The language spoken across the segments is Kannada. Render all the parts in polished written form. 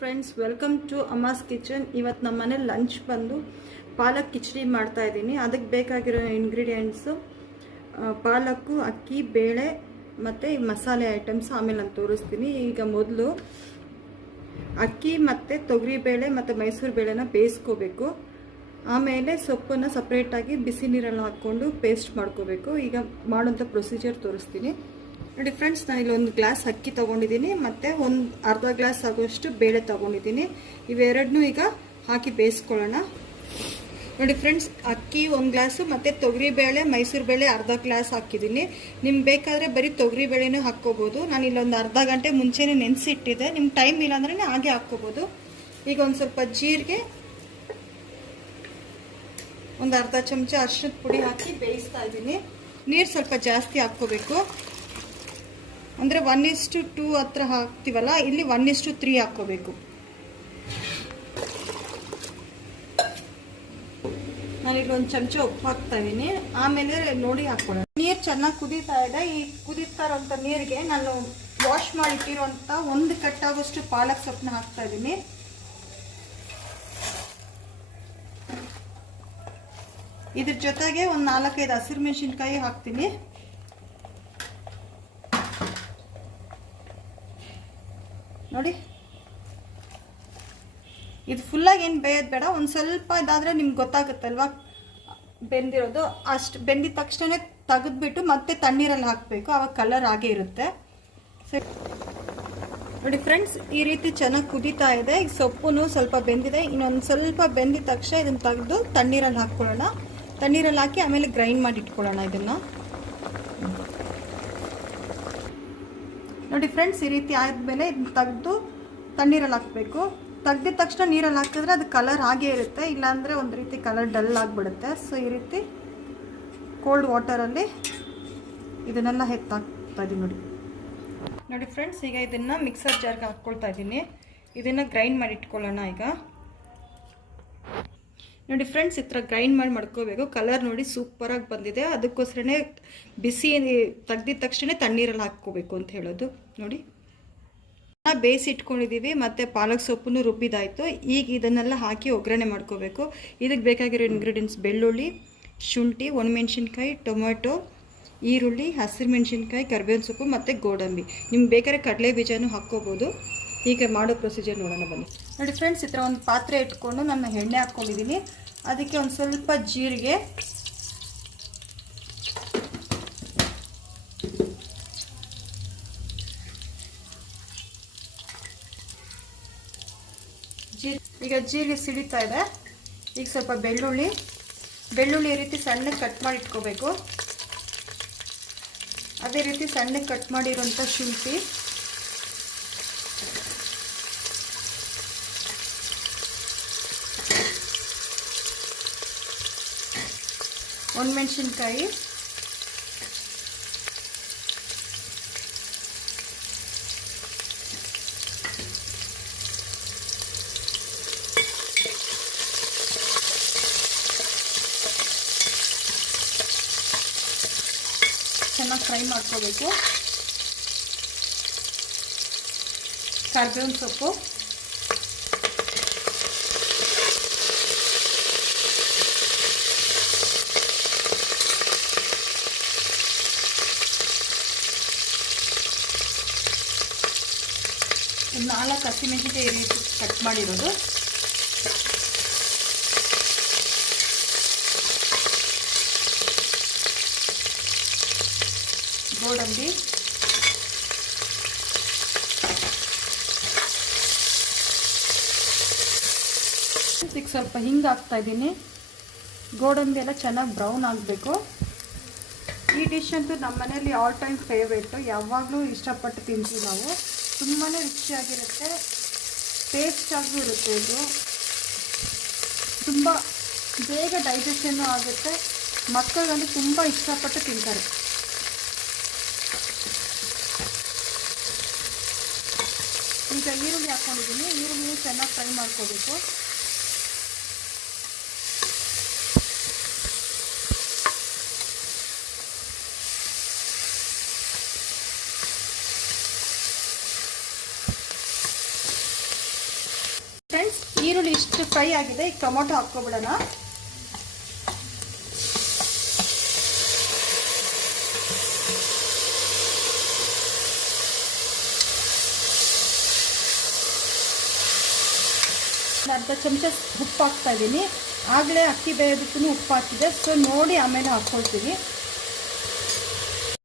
Friends, welcome to Amma's kitchen. ಇವತ್ತು ನಮ್ಮ ಮನೇಲಿ ಲಂಚ್ ಬಂದು ಪಾಲಕ್ ಕಿಚಡಿ ಮಾಡ್ತಾ ಇದ್ದೀನಿ. ಅದಕ್ಕೆ ಬೇಕಾಗಿರೋ ಇಂಗ್ರೀಡಿಯೆಂಟ್ಸು ಪಾಲಕ್ಕು, ಅಕ್ಕಿ, ಬೇಳೆ ಮತ್ತು ಮಸಾಲೆ ಐಟಮ್ಸ್ ಆಮೇಲೆ ನಾನು ತೋರಿಸ್ತೀನಿ. ಈಗ ಮೊದಲು ಅಕ್ಕಿ ಮತ್ತು ತೊಗರಿಬೇಳೆ ಮತ್ತು ಮೈಸೂರು ಬೇಳೆನ ಬೇಯಿಸ್ಕೋಬೇಕು. ಆಮೇಲೆ ಸೊಪ್ಪನ್ನು ಸಪ್ರೇಟಾಗಿ ಬಿಸಿ ನೀರಲ್ಲಿ ಹಾಕ್ಕೊಂಡು ಪೇಸ್ಟ್ ಮಾಡ್ಕೋಬೇಕು. ಈಗ ಮಾಡೋಂಥ ಪ್ರೊಸೀಜರ್ ತೋರಿಸ್ತೀನಿ ನೋಡಿ ಫ್ರೆಂಡ್ಸ್. ನಾನು ಇಲ್ಲಿ ಒಂದು ಗ್ಲಾಸ್ ಅಕ್ಕಿ ತೊಗೊಂಡಿದ್ದೀನಿ ಮತ್ತು ಒಂದು ಅರ್ಧ ಗ್ಲಾಸ್ ಆಗೋಷ್ಟು ಬೇಳೆ ತೊಗೊಂಡಿದ್ದೀನಿ. ಇವೆರಡನ್ನೂ ಈಗ ಹಾಕಿ ಬೇಯಿಸ್ಕೊಳ್ಳೋಣ. ನೋಡಿ ಫ್ರೆಂಡ್ಸ್, ಅಕ್ಕಿ ಒಂದು ಗ್ಲಾಸು ಮತ್ತು ತೊಗರಿಬೇಳೆ ಮೈಸೂರು ಬೇಳೆ ಅರ್ಧ ಗ್ಲಾಸ್ ಹಾಕಿದ್ದೀನಿ. ನಿಮ್ಗೆ ಬೇಕಾದರೆ ಬರೀ ತೊಗರಿಬೇಳೆನೂ ಹಾಕ್ಕೋಬೋದು. ನಾನು ಇಲ್ಲೊಂದು ಅರ್ಧ ಗಂಟೆ ಮುಂಚೆನೇ ನೆನೆಸಿಟ್ಟಿದ್ದೆ. ನಿಮ್ಗೆ ಟೈಮ್ ಇಲ್ಲ ಅಂದ್ರೆ ಹಾಗೆ ಹಾಕ್ಕೋಬೋದು. ಈಗ ಒಂದು ಸ್ವಲ್ಪ ಜೀರಿಗೆ, ಒಂದು ಅರ್ಧ ಚಮಚ ಅರಿಶಿಣದ ಪುಡಿ ಹಾಕಿ ಬೇಯಿಸ್ತಾ ಇದ್ದೀನಿ. ನೀರು ಸ್ವಲ್ಪ ಜಾಸ್ತಿ ಹಾಕ್ಕೋಬೇಕು. ಅಂದರೆ 1:2 ಹತ್ರ ಹಾಕ್ತೀವಲ್ಲ, ಇಲ್ಲಿ 1:3 ಹಾಕ್ಕೋಬೇಕು. ನಾನಿಲ್ಲಿ ಒಂದು ಚಮಚ ಉಪ್ಪು ಹಾಕ್ತಾ ಇದ್ದೀನಿ. ಆಮೇಲೆ ನೋಡಿ ಹಾಕ್ಕೊಳ್ಳೋಣ. ನೀರು ಚೆನ್ನಾಗಿ ಕುದೀತಾ ಇದೆ. ಈ ಕುದೀತಾ ಇರೋಂಥ ನೀರಿಗೆ ನಾನು ವಾಶ್ ಮಾಡಿಟ್ಟಿರೋಂಥ 1 ಕಟ್ಟಾಗೋಷ್ಟು ಪಾಲಕ್ ಸೊಪ್ಪನ್ನ ಹಾಕ್ತಾ ಇದ್ದೀನಿ. ಇದ್ರ ಜೊತೆಗೆ ಒಂದು 4-5 ಹಸಿರು ಮೆಣಸಿನ್ಕಾಯಿ ಹಾಕ್ತೀನಿ. ನೋಡಿ, ಇದು ಫುಲ್ಲಾಗಿ ಏನು ಬೇಯೋದು ಬೇಡ. ಒಂದು ಸ್ವಲ್ಪ ಇದಾದರೆ ನಿಮ್ಗೆ ಗೊತ್ತಾಗುತ್ತಲ್ವಾ ಬೆಂದಿರೋದು. ಅಷ್ಟು ಬೆಂದಿದ ತಕ್ಷಣ ತೆಗೆದ್ಬಿಟ್ಟು ಮತ್ತೆ ತಣ್ಣೀರಲ್ಲಿ ಹಾಕಬೇಕು. ಆವಾಗ ಕಲರ್ ಆಗೇ ಇರುತ್ತೆ. ಸರಿ ನೋಡಿ ಫ್ರೆಂಡ್ಸ್, ಈ ರೀತಿ ಚೆನ್ನಾಗಿ ಕುದೀತಾ ಇದೆ. ಈಗ ಸೊಪ್ಪು ಸ್ವಲ್ಪ ಬೆಂದಿದೆ. ಇನ್ನೊಂದು ಸ್ವಲ್ಪ ಬೆಂದಿದ ತಕ್ಷಣ ಇದನ್ನು ತೆಗೆದು ತಣ್ಣೀರಲ್ಲಿ ಹಾಕ್ಕೊಳ್ಳೋಣ. ತಣ್ಣೀರಲ್ಲಿ ಹಾಕಿ ಆಮೇಲೆ ಗ್ರೈಂಡ್ ಮಾಡಿ ಇಟ್ಕೊಳ್ಳೋಣ ಇದನ್ನು. ನೋಡಿ ಫ್ರೆಂಡ್ಸ್, ಈ ರೀತಿ ಆದಮೇಲೆ ಇದನ್ನ ತೆಗೆದು ತಣ್ಣೀರಲ್ಲಿ ಹಾಕಬೇಕು. ತೆಗ್ದಿದ ತಕ್ಷಣ ನೀರಲ್ಲಿ ಹಾಕಿದ್ರೆ ಅದು ಕಲರ್ ಆಗೇ ಇರುತ್ತೆ, ಇಲ್ಲಾಂದರೆ ಒಂದು ರೀತಿ ಕಲರ್ ಡಲ್ ಆಗಿಬಿಡುತ್ತೆ. ಸೊ ಈ ರೀತಿ ಕೋಲ್ಡ್ ವಾಟರಲ್ಲಿ ಇದನ್ನೆಲ್ಲ ಎತ್ತಾಕ್ತಾ ಇದ್ದೀನಿ. ನೋಡಿ ಫ್ರೆಂಡ್ಸ್, ಈಗ ಇದನ್ನು ಮಿಕ್ಸರ್ ಜಾರ್ಗೆ ಹಾಕ್ಕೊಳ್ತಾ ಇದ್ದೀನಿ. ಇದನ್ನು ಗ್ರೈಂಡ್ ಮಾಡಿ ಇಟ್ಕೊಳ್ಳೋಣ. ಈಗ ನೋಡಿ ಫ್ರೆಂಡ್ಸ್, ಈ ಥರ ಗ್ರೈಂಡ್ ಮಾಡ್ಕೋಬೇಕು. ಕಲರ್ ನೋಡಿ ಸೂಪರಾಗಿ ಬಂದಿದೆ. ಅದಕ್ಕೋಸ್ಕರನೇ ಬಿಸಿ ತೆಗ್ದಿದ ತಕ್ಷಣ ತಣ್ಣೀರಲ್ಲಿ ಹಾಕ್ಕೋಬೇಕು ಅಂತ ಹೇಳೋದು. ನೋಡಿ, ಬೇಯಿಸಿ ಇಟ್ಕೊಂಡಿದ್ದೀವಿ ಮತ್ತು ಪಾಲಕ್ ಸೊಪ್ಪನ್ನು ರುಬ್ಬಿದಾಯಿತು. ಈಗ ಇದನ್ನೆಲ್ಲ ಹಾಕಿ ಒಗ್ಗರಣೆ ಮಾಡ್ಕೋಬೇಕು. ಇದಕ್ಕೆ ಬೇಕಾಗಿರೋ ಇಂಗ್ರೀಡಿಯೆಂಟ್ಸ್: ಬೆಳ್ಳುಳ್ಳಿ, ಶುಂಠಿ, ಒಣಮೆಣ್ಸಿನ್ಕಾಯಿ, ಟೊಮೆಟೊ, ಈರುಳ್ಳಿ, ಹಸಿರು ಮೆಣಸಿನ್ಕಾಯಿ, ಕರಿಬೇವಿನ ಸೊಪ್ಪು ಮತ್ತು ಗೋಡಂಬಿ. ನಿಮ್ಗೆ ಬೇಕಾದ್ರೆ ಕಡಲೆ ಬೀಜನೂ ಹಾಕ್ಕೋಬೋದು. ಈಗ ಮಾಡೋ ಪ್ರೊಸೀಜರ್ ನೋಡೋಣ ಬನ್ನಿ. ನೋಡಿ ಫ್ರೆಂಡ್ಸ್, ಈ ಥರ ಒಂದು ಪಾತ್ರೆ ಇಟ್ಕೊಂಡು ನಾನು ಎಣ್ಣೆ ಹಾಕ್ಕೊಂಡಿದ್ದೀನಿ. ಅದಕ್ಕೆ ಒಂದು ಸ್ವಲ್ಪ ಜೀರಿಗೆ, ಈಗ ಜೀರಿಗೆ ಸಿಡಿತಾ ಇದೆ. ಈಗ ಸ್ವಲ್ಪ ಬೆಳ್ಳುಳ್ಳಿ ಈ ರೀತಿ ಸಣ್ಣಗೆ ಕಟ್ ಮಾಡಿ ಇಟ್ಕೋಬೇಕು. ಅದೇ ರೀತಿ ಸಣ್ಣಗೆ ಕಟ್ ಮಾಡಿರೋಂಥ ಶುಂಠಿ, ಒಣಮೆಣಸಿನ್ಕಾಯಿ, ಚೆನ್ನಾಗಿ ಫ್ರೈ ಮಾಡ್ಕೋಬೇಕು. ಕರಿಬೇವಿನ ಸೊಪ್ಪು, ಒಂದು 4 ಹಸಿಮೆಣಸಿನಕಾಯಿ ಈ ರೀತಿ ಕಟ್ ಮಾಡಿರೋದು, ಗೋಡಂಬಿ, ಈಗ ಸ್ವಲ್ಪ ಹಿಂಗೆ ಹಾಕ್ತಾ ಇದ್ದೀನಿ. ಗೋಡಂಬಿ ಎಲ್ಲ ಚೆನ್ನಾಗಿ ಬ್ರೌನ್ ಆಗಬೇಕು. ಈ ಡಿಶ್ ಅಂತೂ ನಮ್ಮ ಮನೇಲಿ ಆಲ್ ಟೈಮ್ ಫೇವ್ರೇಟು. ಯಾವಾಗಲೂ ಇಷ್ಟಪಟ್ಟು ತಿಂತೀವಿ ನಾವು. ತುಂಬಾ ರುಚಿಯಾಗಿರುತ್ತೆ, ಟೇಸ್ಟಾಗೂ ಇರುತ್ತೆ. ಇದು ತುಂಬ ಬೇಗ ಡೈಜೆಷನ್ನು ಆಗುತ್ತೆ. ಮಕ್ಕಳಿಗಂತೂ ತುಂಬ ಇಷ್ಟಪಟ್ಟು ತಿಂತಾರೆ. ಈಗ ಈರುಳ್ಳಿ ಹಾಕ್ಕೊಂಡಿದ್ದೀನಿ. ಈರುಳ್ಳಿ ಚೆನ್ನಾಗಿ ಫ್ರೈ ಮಾಡ್ಕೋಬೇಕು. ಈರುಳ್ಳಿ ಇಷ್ಟು ಫ್ರೈ ಆಗಿದೆ, ಈಗ ಟೊಮೊಟೊ ಹಾಕ್ಕೊಬಿಡೋಣ. ಅರ್ಧ ಚಮಚ ಉಪ್ಪು ಹಾಕ್ತಾ ಇದ್ದೀನಿ. ಆಗಲೇ ಅಕ್ಕಿ ಬೇಯೋದಕ್ಕೂ ಉಪ್ಪು ಹಾಕಿದೆ, ಸೊ ನೋಡಿ ಆಮೇಲೆ ಹಾಕ್ಕೊಳ್ತೀನಿ.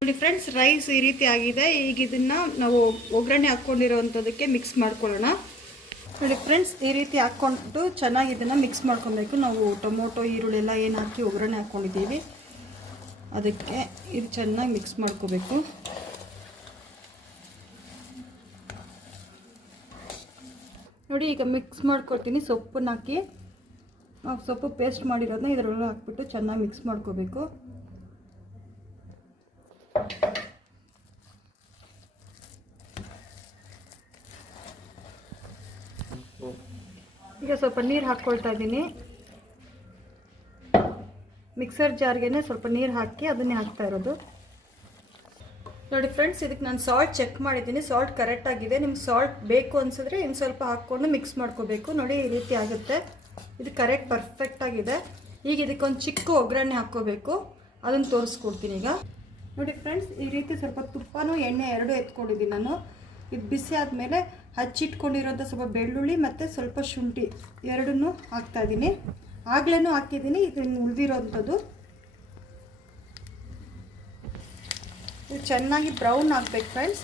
ನೋಡಿ ಫ್ರೆಂಡ್ಸ್, ರೈಸ್ ಈ ರೀತಿ ಆಗಿದೆ. ಈಗ ಇದನ್ನು ನಾವು ಒಗ್ಗರಣೆ ಹಾಕ್ಕೊಂಡಿರೋವಂಥದ್ದಕ್ಕೆ ಮಿಕ್ಸ್ ಮಾಡ್ಕೊಳ್ಳೋಣ. ನೋಡಿ ಫ್ರೆಂಡ್ಸ್, ಈ ರೀತಿ ಹಾಕ್ಕೊಂಡು ಚೆನ್ನಾಗಿ ಇದನ್ನು ಮಿಕ್ಸ್ ಮಾಡ್ಕೊಬೇಕು. ನಾವು ಟೊಮೊಟೊ ಈರುಳ್ಳಿ ಎಲ್ಲ ಏನು ಹಾಕಿ ಒಗ್ಗರಣೆ ಹಾಕ್ಕೊಂಡಿದ್ದೀವಿ ಅದಕ್ಕೆ ಇದು ಚೆನ್ನಾಗಿ ಮಿಕ್ಸ್ ಮಾಡ್ಕೋಬೇಕು. ನೋಡಿ ಈಗ ಮಿಕ್ಸ್ ಮಾಡ್ಕೊಳ್ತೀನಿ. ಸೊಪ್ಪನ್ನ ಹಾಕಿ ಸೊಪ್ಪು ಪೇಸ್ಟ್ ಮಾಡಿರೋದನ್ನ ಇದರೊಳಗೆ ಹಾಕ್ಬಿಟ್ಟು ಚೆನ್ನಾಗಿ ಮಿಕ್ಸ್ ಮಾಡ್ಕೋಬೇಕು. ಈಗ ಸ್ವಲ್ಪ ನೀರು ಹಾಕ್ಕೊಳ್ತಾ ಇದ್ದೀನಿ. ಮಿಕ್ಸರ್ ಜಾರ್ಗೆ ಸ್ವಲ್ಪ ನೀರು ಹಾಕಿ ಅದನ್ನೇ ಹಾಕ್ತಾ ಇರೋದು. ನೋಡಿ ಫ್ರೆಂಡ್ಸ್, ಇದಕ್ಕೆ ನಾನು ಸಾಲ್ಟ್ ಚೆಕ್ ಮಾಡಿದ್ದೀನಿ. ಸಾಲ್ಟ್ ಕರೆಕ್ಟಾಗಿದೆ. ನಿಮ್ಗೆ ಸಾಲ್ಟ್ ಬೇಕು ಅನಿಸಿದ್ರೆ ಇನ್ನು ಸ್ವಲ್ಪ ಹಾಕ್ಕೊಂಡು ಮಿಕ್ಸ್ ಮಾಡ್ಕೋಬೇಕು. ನೋಡಿ ಈ ರೀತಿ ಆಗುತ್ತೆ. ಇದು ಕರೆಕ್ಟ್ ಪರ್ಫೆಕ್ಟಾಗಿದೆ. ಈಗ ಇದಕ್ಕೊಂದು ಚಿಕ್ಕ ಒಗ್ಗರಣೆ ಹಾಕ್ಕೋಬೇಕು, ಅದನ್ನು ತೋರಿಸ್ಕೊಡ್ತೀನಿ ಈಗ. ನೋಡಿ ಫ್ರೆಂಡ್ಸ್, ಈ ರೀತಿ ಸ್ವಲ್ಪ ತುಪ್ಪನೂ ಎಣ್ಣೆ ಎರಡೂ ಎತ್ಕೊಂಡಿದ್ದೀನಿ ನಾನು. ಇದು ಬಿಸಿ ಆದಮೇಲೆ ಹಚ್ಚಿಟ್ಕೊಂಡಿರೋಂಥ ಸ್ವಲ್ಪ ಬೆಳ್ಳುಳ್ಳಿ ಮತ್ತು ಸ್ವಲ್ಪ ಶುಂಠಿ ಎರಡನ್ನೂ ಹಾಕ್ತಾಯಿದ್ದೀನಿ. ಆಗಲೇ ಹಾಕಿದ್ದೀನಿ, ಇದನ್ನು ಉಳಿದಿರೋಂಥದ್ದು. ಇದು ಚೆನ್ನಾಗಿ ಬ್ರೌನ್ ಆಗಬೇಕು ಫ್ರೆಂಡ್ಸ್.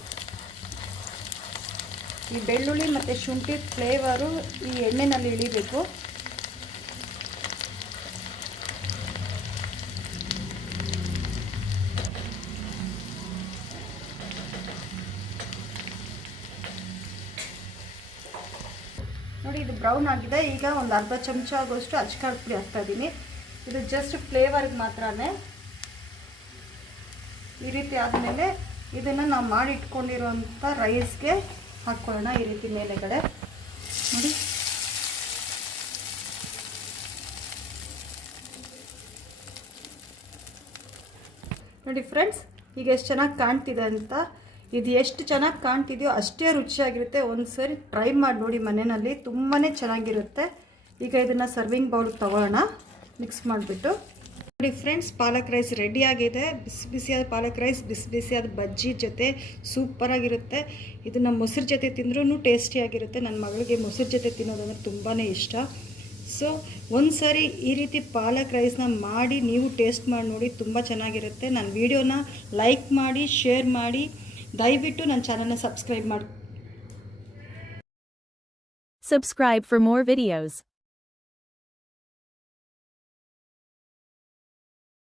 ಈ ಬೆಳ್ಳುಳ್ಳಿ ಮತ್ತು ಶುಂಠಿ ಫ್ಲೇವರು ಈ ಎಣ್ಣೆನಲ್ಲಿ ಇಳಿಬೇಕು. ನೋಡಿ ಇದು ಬ್ರೌನ್ ಆಗಿದೆ. ಈಗ ಒಂದು ಅರ್ಧ ಚಮಚ ಆಗೋಷ್ಟು ಅಚ್ಕಾರದ ಪುಡಿ ಹಾಕ್ತಾಯಿದ್ದೀನಿ. ಇದು ಜಸ್ಟ್ ಫ್ಲೇವರ್ಗೆ ಮಾತ್ರನೇ. ಈ ರೀತಿ ಆದಮೇಲೆ ಇದನ್ನು ನಾವು ಮಾಡಿ ಇಟ್ಕೊಂಡಿರೋಂಥ ರೈಸ್ಗೆ ಹಾಕ್ಕೊಳ್ಳೋಣ. ಈ ರೀತಿ ಮೇಲೆಗಡೆ ನೋಡಿ. ನೋಡಿ ಫ್ರೆಂಡ್ಸ್, ಈಗ ಎಷ್ಟು ಚೆನ್ನಾಗಿ ಕಾಣ್ತಿದೆ ಅಂತ. ಇದು ಎಷ್ಟು ಚೆನ್ನಾಗಿ ಕಾಣ್ತಿದೆಯೋ ಅಷ್ಟೇ ರುಚಿಯಾಗಿರುತ್ತೆ. ಒಂದು ಸರಿ ಟ್ರೈ ಮಾಡಿ ನೋಡಿ ಮನೆಯಲ್ಲಿ, ತುಂಬಾ ಚೆನ್ನಾಗಿರುತ್ತೆ. ಈಗ ಇದನ್ನು ಸರ್ವಿಂಗ್ ಬೌಲ್ಗೆ ತಗೊಳ್ಳೋಣ ಮಿಕ್ಸ್ ಮಾಡಿಬಿಟ್ಟು. ನೋಡಿ ಫ್ರೆಂಡ್ಸ್, ಪಾಲಕ್ ರೈಸ್ ರೆಡಿಯಾಗಿದೆ. ಬಿಸಿ ಬಿಸಿಯಾದ ಪಾಲಕ್ ರೈಸ್ ಬಿಸಿ ಬಿಸಿಯಾದ ಬಜ್ಜಿ ಜೊತೆ ಸೂಪರಾಗಿರುತ್ತೆ. ಇದನ್ನು ಮೊಸರು ಜೊತೆ ತಿಂದ್ರೂ ಟೇಸ್ಟಿಯಾಗಿರುತ್ತೆ. ನನ್ನ ಮಗಳಿಗೆ ಮೊಸರು ಜೊತೆ ತಿನ್ನೋದಂದ್ರೆ ತುಂಬಾ ಇಷ್ಟ. ಸೊ ಒಂದು ಸಾರಿ ಈ ರೀತಿ ಪಾಲಕ್ ರೈಸ್ನ ಮಾಡಿ ನೀವು ಟೇಸ್ಟ್ ಮಾಡಿ ನೋಡಿ, ತುಂಬ ಚೆನ್ನಾಗಿರುತ್ತೆ. ನನ್ನ ವಿಡಿಯೋನ ಲೈಕ್ ಮಾಡಿ, ಶೇರ್ ಮಾಡಿ, ದಯವಿಟ್ಟು ನನ್ನ ಚಾನಲ್ನ ಸಬ್ಸ್ಕ್ರೈಬ್ ಮಾಡಿ. Subscribe for more videos.